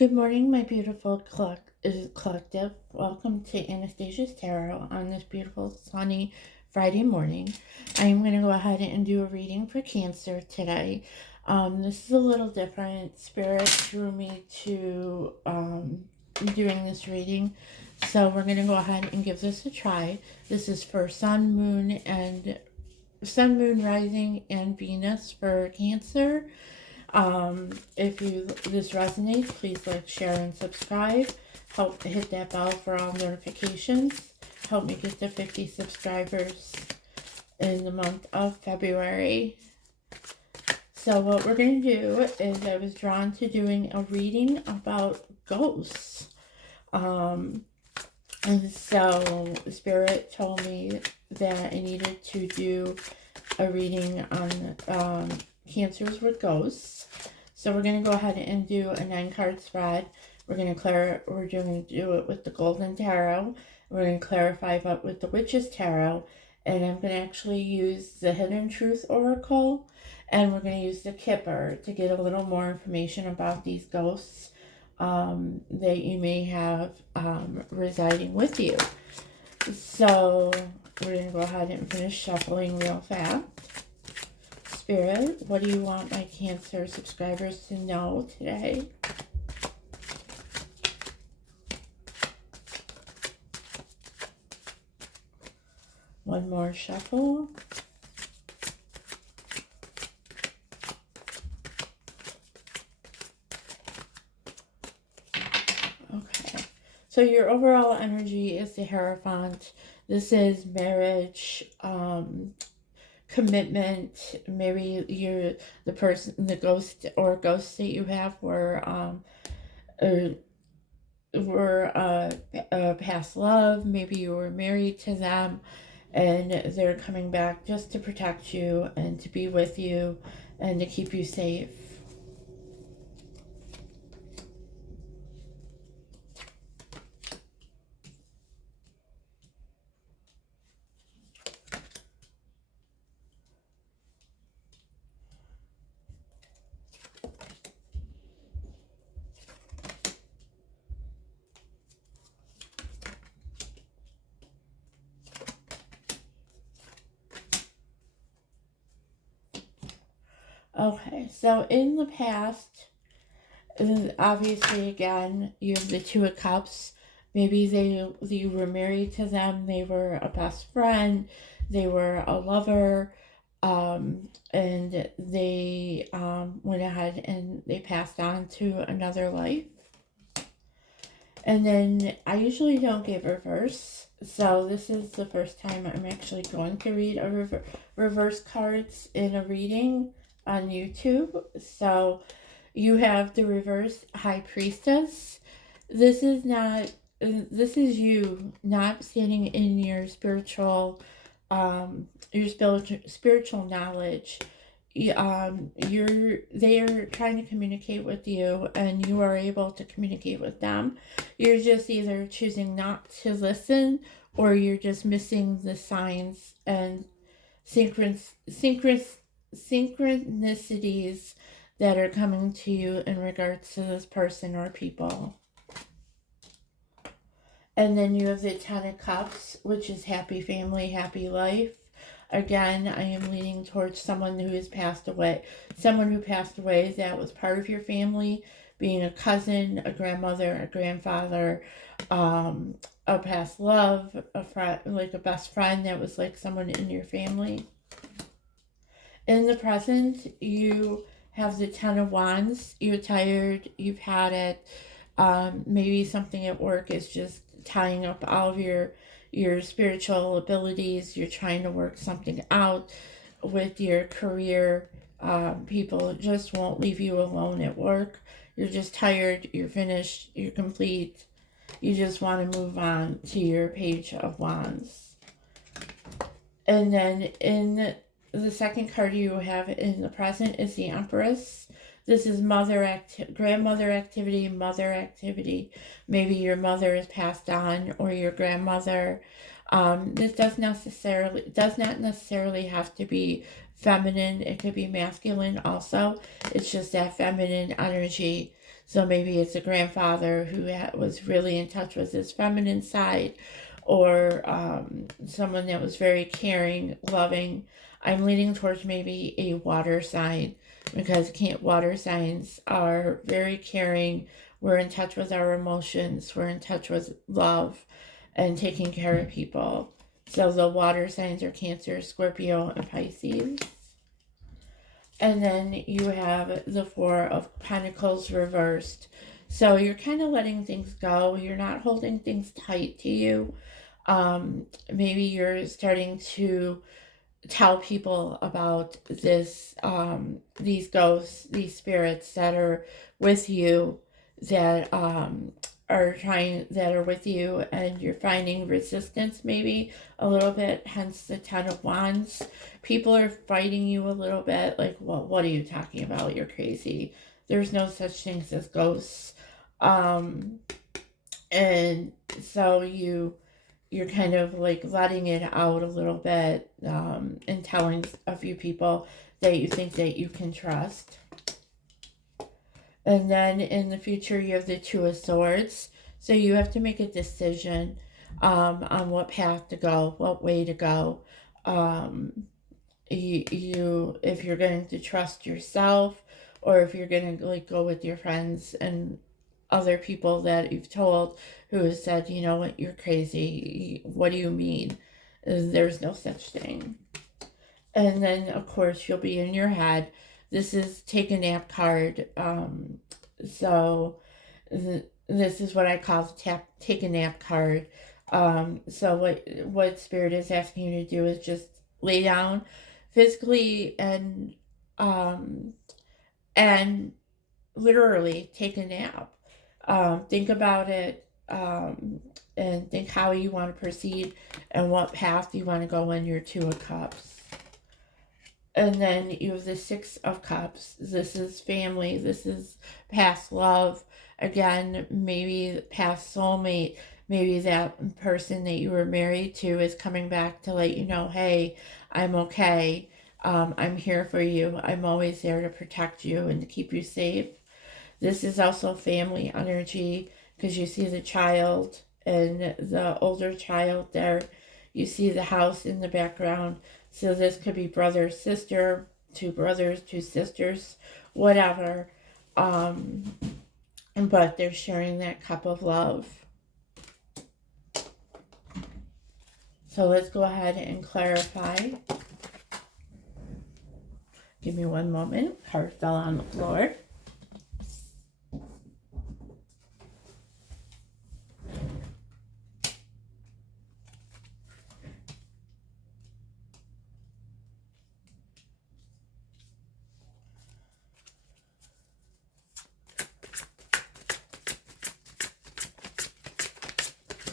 Good morning, my beautiful collective. Welcome to Anastasia's Tarot on this beautiful sunny Friday morning. I'm going to go ahead and do a reading for Cancer today. This is a little different. Spirit drew me to doing this reading, so we're going to go ahead and give this a try. This is for Sun, Moon, Rising, and Venus for Cancer. If this resonates, please like, share, and subscribe. Help hit that bell for all notifications. Help me get to 50 subscribers in the month of February. So what we're going to do is I was drawn to doing a reading about ghosts. And so Spirit told me that I needed to do a reading on Cancers with ghosts. So we're going to go ahead and do a 9-card spread. We're going to do it with the Golden Tarot. We're going to clarify it with the Witch's Tarot. And I'm going to actually use the Hidden Truth Oracle. And we're going to use the Kipper to get a little more information about these ghosts that you may have residing with you. So we're going to go ahead and finish shuffling real fast. Spirit, what do you want my Cancer subscribers to know today? One more shuffle. Okay. So your overall energy is the Hierophant. This is marriage, commitment. Maybe you're the ghost or ghosts that you have were past love. Maybe you were married to them and they're coming back just to protect you and to be with you and to keep you safe. Okay, so in the past, obviously, again, you have the Two of Cups. Maybe you were married to them, they were a best friend, they were a lover, and they went ahead and they passed on to another life. And then I usually don't give reverse, so this is the first time I'm actually going to read a reverse cards in a reading on YouTube. So you have the reverse High Priestess. This is you not standing in your spiritual knowledge. They're trying to communicate with you and you are able to communicate with them. You're just either choosing not to listen or you're just missing the signs and synchronicities that are coming to you in regards to this person or people. And then you have the Ten of Cups, which is happy family, happy life. Again, I am leaning towards someone who has passed away. Someone who passed away that was part of your family, being a cousin, a grandmother, a grandfather, a past love, a friend, like a best friend that was like someone in your family. In the present, you have the Ten of Wands. You're tired. You've had it. Maybe something at work is just tying up all of your spiritual abilities. You're trying to work something out with your career. People just won't leave you alone at work. You're just tired. You're finished. You're complete. You just want to move on to your Page of Wands. And then in the second card you have in the present is the Empress. This is grandmother activity, mother activity. Maybe your mother is passed on or your grandmother. This does not necessarily have to be feminine. It could be masculine also. It's just that feminine energy. So maybe it's a grandfather who was really in touch with his feminine side, or someone that was very caring, loving. I'm leaning towards maybe a water sign, because water signs are very caring. We're in touch with our emotions. We're in touch with love and taking care of people. So the water signs are Cancer, Scorpio, and Pisces. And then you have the Four of Pentacles reversed. So you're kind of letting things go. You're not holding things tight to you. Maybe you're starting to tell people about these ghosts, these spirits that are with you, that are with you, and you're finding resistance maybe a little bit, hence the Ten of Wands. People are fighting you a little bit, like, well, what are you talking about? You're crazy. There's no such things as ghosts. And so you're kind of like letting it out a little bit, and telling a few people that you think that you can trust. And then in the future, you have the Two of Swords. So you have to make a decision on what path to go, what way to go. If you're going to trust yourself, or if you're going to like go with your friends and other people that you've told who has said, you know what, you're crazy. What do you mean? There's no such thing. And then, of course, you'll be in your head. This is Take a Nap card. This is what I call the Take a Nap card. So what Spirit is asking you to do is just lay down physically and literally take a nap. Think about it, and think how you want to proceed and what path you want to go in your Two of Cups. And then you have the Six of Cups. This is family. This is past love. Again, maybe past soulmate. Maybe that person that you were married to is coming back to let you know, hey, I'm okay. I'm here for you. I'm always there to protect you and to keep you safe. This is also family energy, because you see the child and the older child there. You see the house in the background. So this could be brother, sister, two brothers, two sisters, whatever. But they're sharing that cup of love. So let's go ahead and clarify. Give me one moment. Card fell on the floor.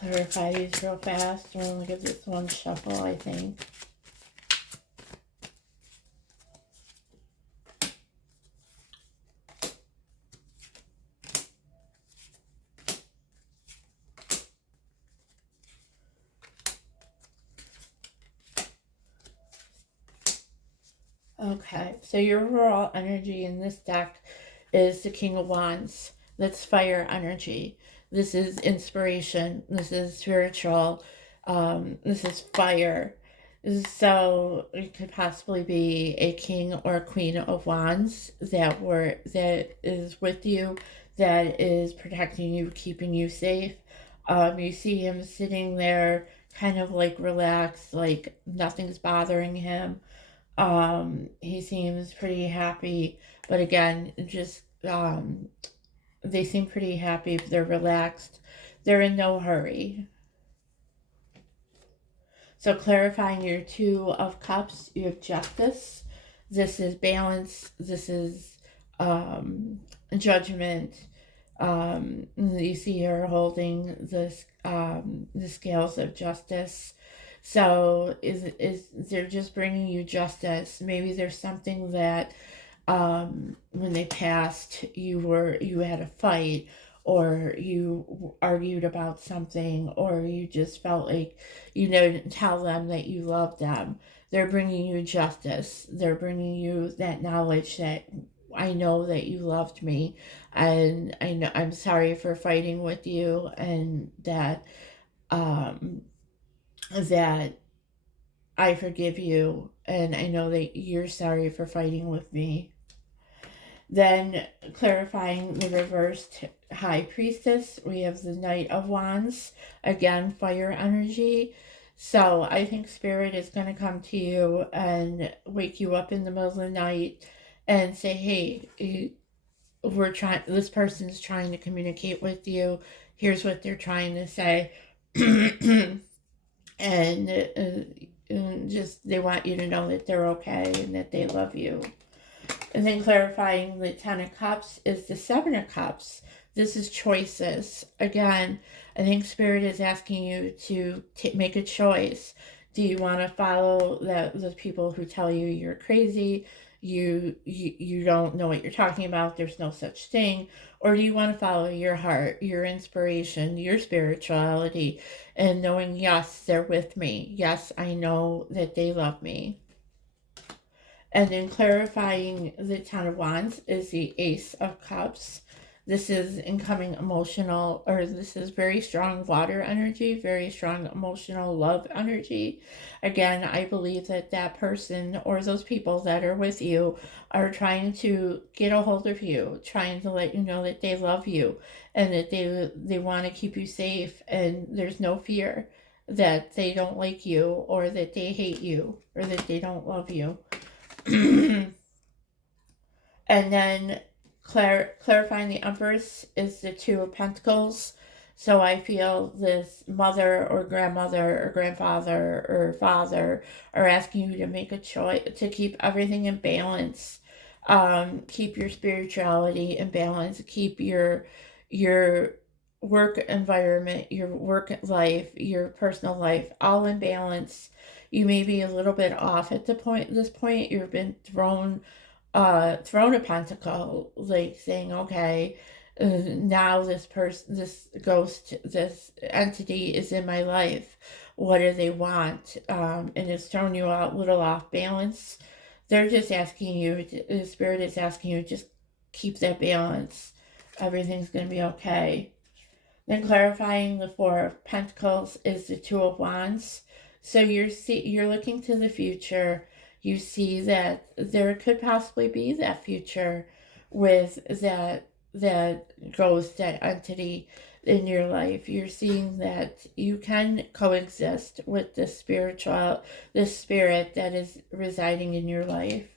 Clarify these real fast. We're going to give this one shuffle, I think. Okay, so your overall energy in this deck is the King of Wands. That's fire energy. This is inspiration. This is spiritual. This is fire. So it could possibly be a king or a queen of wands that is with you, that is protecting you, keeping you safe. You see him sitting there, kind of like relaxed, like nothing's bothering him. He seems pretty happy, but again, just they seem pretty happy. They're relaxed. They're in no hurry. So clarifying your Two of Cups, you have Justice. This is balance. This is judgment. You see you're holding the scales of justice. So is they're just bringing you justice. Maybe there's something that when they passed, you had a fight, or you argued about something, or you just felt like you didn't tell them that you loved them. They're bringing you justice. They're bringing you that knowledge that I know that you loved me, and I know I'm sorry for fighting with you, and um, that I forgive you, and I know that you're sorry for fighting with me. Then clarifying the reversed high priestess, we have the Knight of Wands, again, fire energy. So I think spirit is going to come to you and wake you up in the middle of the night and say, hey, this person's trying to communicate with you. Here's what they're trying to say. And just they want you to know that they're okay and that they love you. And then clarifying the Ten of Cups is the Seven of Cups. This is choices. Again, I think Spirit is asking you to make a choice. Do you want to follow those people who tell you you're crazy, you don't know what you're talking about, there's no such thing? Or do you want to follow your heart, your inspiration, your spirituality, and knowing, yes, they're with me. Yes, I know that they love me. And then clarifying the Ten of Wands is the Ace of Cups. This is incoming emotional, or this is very strong water energy, very strong emotional love energy. Again, I believe that that person or those people that are with you are trying to get a hold of you, trying to let you know that they love you and that they want to keep you safe, and there's no fear that they don't like you or that they hate you or that they don't love you. And then clarifying the Empress is the Two of Pentacles. So I feel this mother or grandmother or grandfather or father are asking you to make a choice to keep everything in balance. Keep your spirituality in balance. Keep your work environment, your work life, your personal life, all in balance. You may be a little bit off at this point. You've been thrown a pentacle, like saying, okay, now this ghost, this entity is in my life. What do they want? And it's thrown you a little off balance. They're just asking you, the Spirit is asking you, just keep that balance. Everything's going to be okay. Then clarifying the Four of Pentacles is the Two of Wands. So you're looking to the future. You see that there could possibly be that future with that ghost, that entity in your life. You're seeing that you can coexist with this spirit that is residing in your life.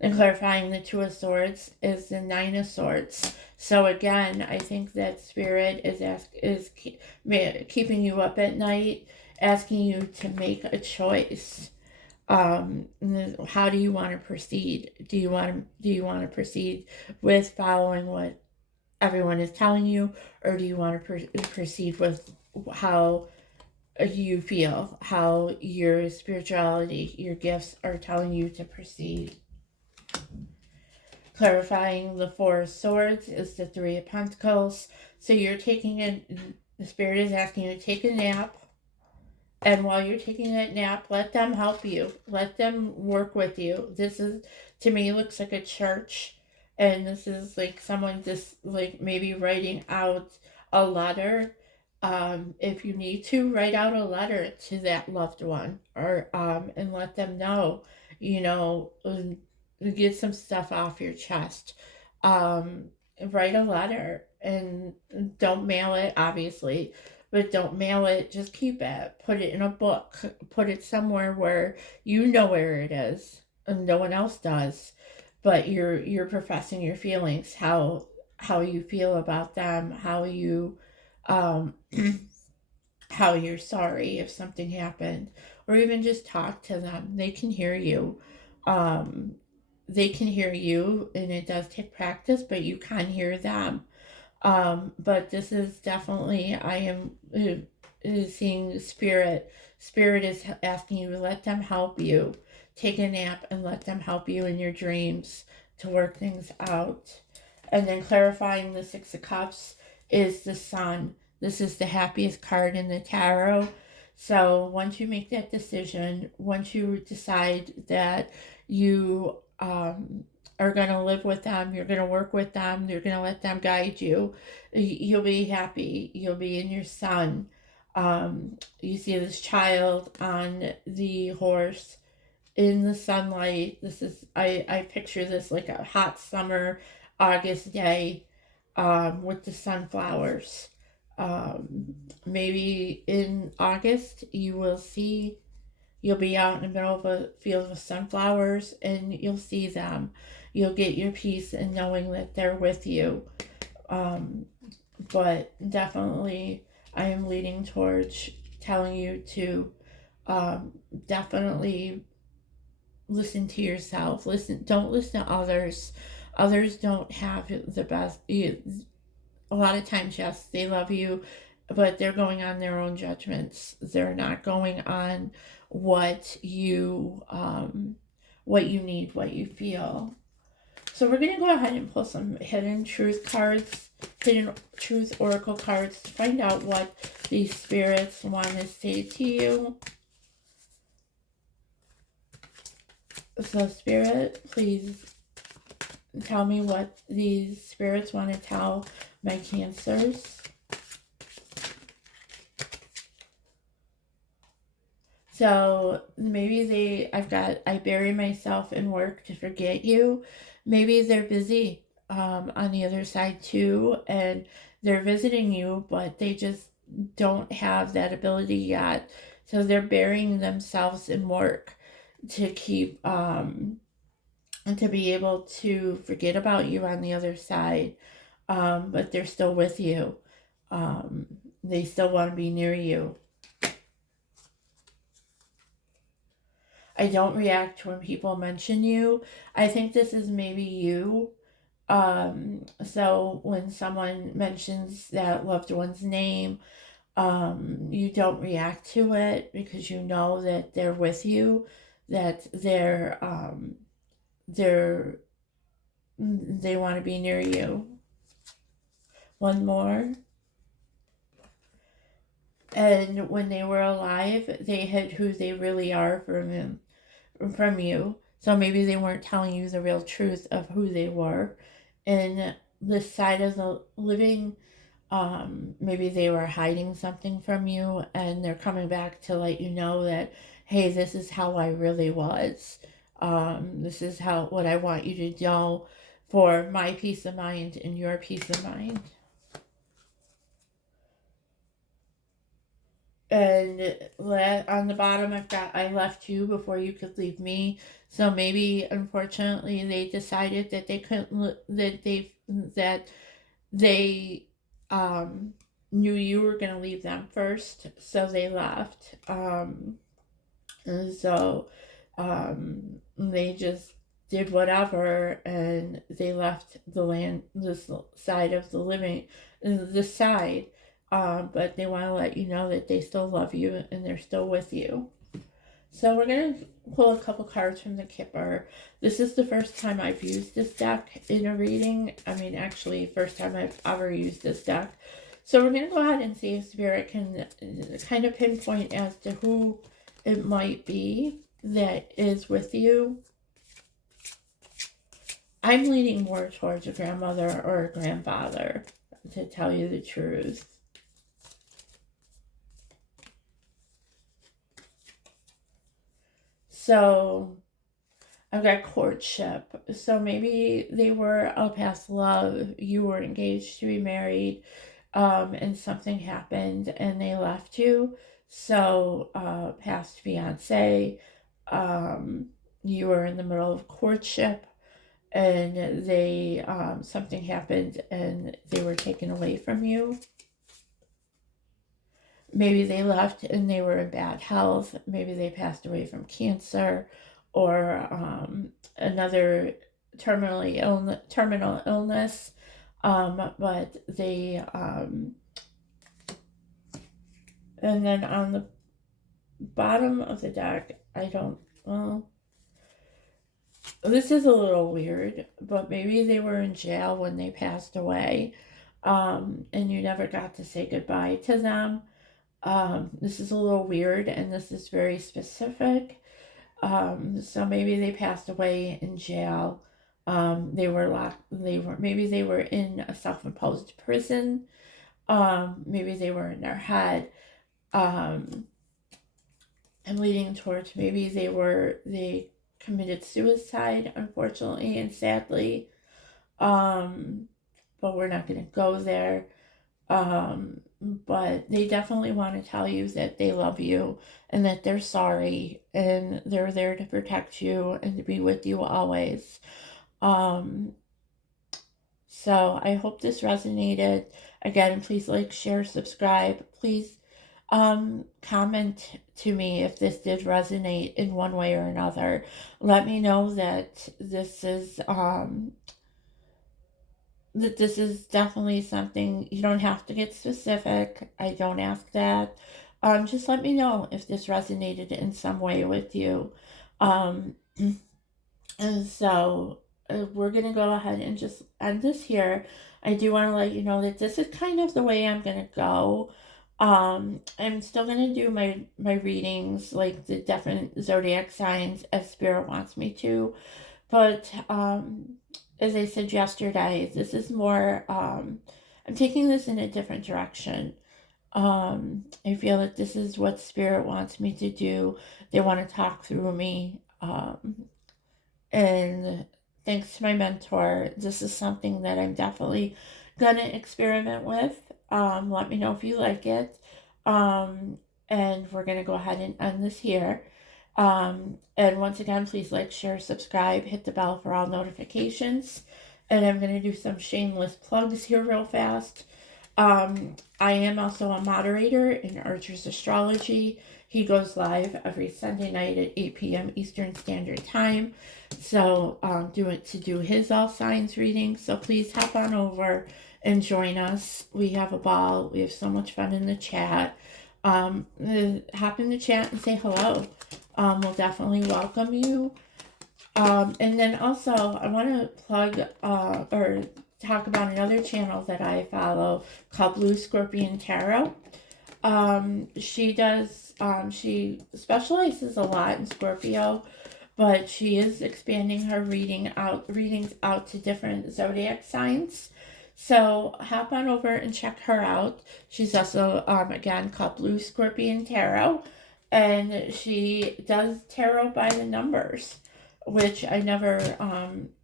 And clarifying the Two of Swords is the Nine of Swords. So again, I think that Spirit is keeping you up at night, asking you to make a choice. How do you want to proceed? Do you want to proceed with following what everyone is telling you, or do you want to proceed with how you feel, how your spirituality, your gifts are telling you to proceed? Clarifying the Four of Swords is the Three of Pentacles. So you're the Spirit is asking you to take a nap. And while you're taking that nap, let them help you. Let them work with you. This is, to me, looks like a church. And this is like someone just like maybe writing out a letter. If you need to, write out a letter to that loved one, or and let them know, get some stuff off your chest. Write a letter and don't mail it, obviously, but don't mail it. Just keep it. Put it in a book. Put it somewhere where you know where it is and no one else does. But you're professing your feelings, how you feel about them, how you how you're sorry if something happened, or even just talk to them. They can hear you. They can hear you, and it does take practice, but you can hear them. But this is definitely, I am seeing Spirit. Spirit is asking you to let them help you. Take a nap and let them help you in your dreams to work things out. And then clarifying the Six of Cups is the Sun. This is the happiest card in the tarot. So once you make that decision, once you decide that you are going to live with them. You're going to work with them. You're going to let them guide you. You'll be happy. You'll be in your sun. You see this child on the horse in the sunlight. This is, I picture this like a hot summer August day, with the sunflowers. Maybe in August you'll be out in the middle of a field of sunflowers and you'll see them. You'll get your peace in knowing that they're with you. Um, but definitely, I am leaning towards telling you to, um, definitely listen to yourself. Don't listen to others. Others don't have the best. A lot of times, yes, they love you, but they're going on their own judgments. They're not going on what you need, what you feel. So we're going to go ahead and pull some hidden truth cards, hidden truth oracle cards to find out what these spirits want to say to you. So Spirit, please tell me what these spirits want to tell my Cancers. So maybe I bury myself in work to forget you. Maybe they're busy on the other side too, and they're visiting you, but they just don't have that ability yet. So they're burying themselves in work to keep, to be able to forget about you on the other side. But they're still with you. They still want to be near you. I don't react when people mention you. I think this is maybe you. So when someone mentions that loved one's name, you don't react to it because you know that they're with you, that they want to be near you. One more. And when they were alive, they hid who they really are from you. So maybe they weren't telling you the real truth of who they were. And this side of the living, maybe they were hiding something from you and they're coming back to let you know that, hey, this is how I really was. This is what I want you to know for my peace of mind and your peace of mind. And on the bottom I've got, I left you before you could leave me. So maybe unfortunately they decided that they couldn't, that they knew you were going to leave them first, so they left. And so they just did whatever and they left the land, this side of the living, this side. But they want to let you know that they still love you and they're still with you. So we're going to pull a couple cards from the Kipper. This is the first time I've used this deck in a reading. I mean, actually, first time I've ever used this deck. So we're going to go ahead and see if Spirit can kind of pinpoint as to who it might be that is with you. I'm leaning more towards a grandmother or a grandfather, to tell you the truth. So I've got courtship. So maybe they were a past love. You were engaged to be married, and something happened and they left you. So past fiance, you were in the middle of courtship and they something happened and they were taken away from you. Maybe they left and they were in bad health. Maybe they passed away from cancer or another terminal illness. But they, and then on the bottom of the deck, this is a little weird, but maybe they were in jail when they passed away, and you never got to say goodbye to them. This is a little weird and this is very specific. So maybe they passed away in jail, They were locked. Maybe they were in a self-imposed prison. Maybe they were in their head. Um, I'm leaning towards maybe they committed suicide, unfortunately and sadly. Um, but we're not going to go there. But they definitely want to tell you that they love you and that they're sorry and they're there to protect you and to be with you always. Um, so I hope this resonated. Again, please like, share, subscribe. Please comment to me if this did resonate in one way or another. Let me know that this is definitely something. You don't have to get specific. I don't ask that. Just let me know if this resonated in some way with you. Um, and so we're going to go ahead and just end this here. I do want to let you know that this is kind of the way I'm going to go. I'm still going to do my readings, like the different zodiac signs as Spirit wants me to. But as I said yesterday, this is more, I'm taking this in a different direction. I feel that this is what Spirit wants me to do. They want to talk through me. And thanks to my mentor, this is something that I'm definitely going to experiment with. Let me know if you like it. And we're going to go ahead and end this here. And once again, please like, share, subscribe, hit the bell for all notifications. And I'm going to do some shameless plugs here real fast. I am also a moderator in Archer's Astrology. He goes live every Sunday night at 8 p.m. Eastern Standard Time. So do his all signs reading. So please hop on over and join us. We have a ball. We have so much fun in the chat. Hop in the chat and say hello. We'll definitely welcome you. And then also I want to plug or talk about another channel that I follow called Blue Scorpion Tarot. She specializes a lot in Scorpio, but she is expanding her readings out to different zodiac signs. So hop on over and check her out. She's also, again, called Blue Scorpion Tarot, and she does tarot by the numbers, which I never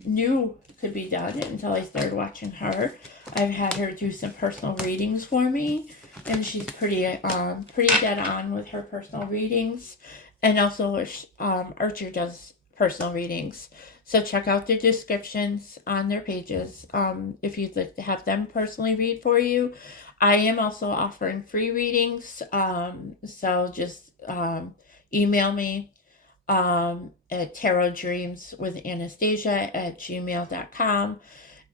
knew could be done until I started watching her. I've had her do some personal readings for me, and she's pretty dead on with her personal readings. And also, Archer does personal readings. So check out their descriptions on their pages if you'd like to have them personally read for you. I am also offering free readings, so just email me at tarotdreamswithanastasia@gmail.com,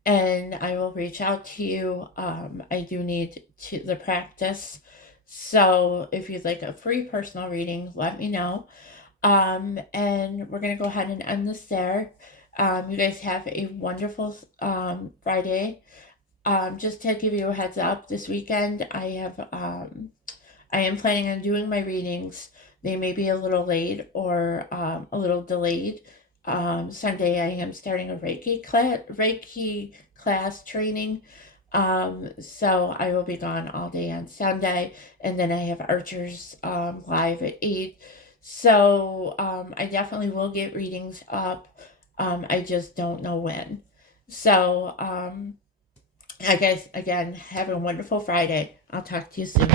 and I will reach out to you. I do need the practice, so if you'd like a free personal reading, let me know. And we're going to go ahead and end this there. You guys have a wonderful Friday. Just to give you a heads up, this weekend I am planning on doing my readings. They may be a little late or a little delayed. Sunday I am starting a Reiki class training. So I will be gone all day on Sunday, and then I have Archer's live at 8. So I definitely will get readings up. I just don't know when. So I guess, again, have a wonderful Friday. I'll talk to you soon.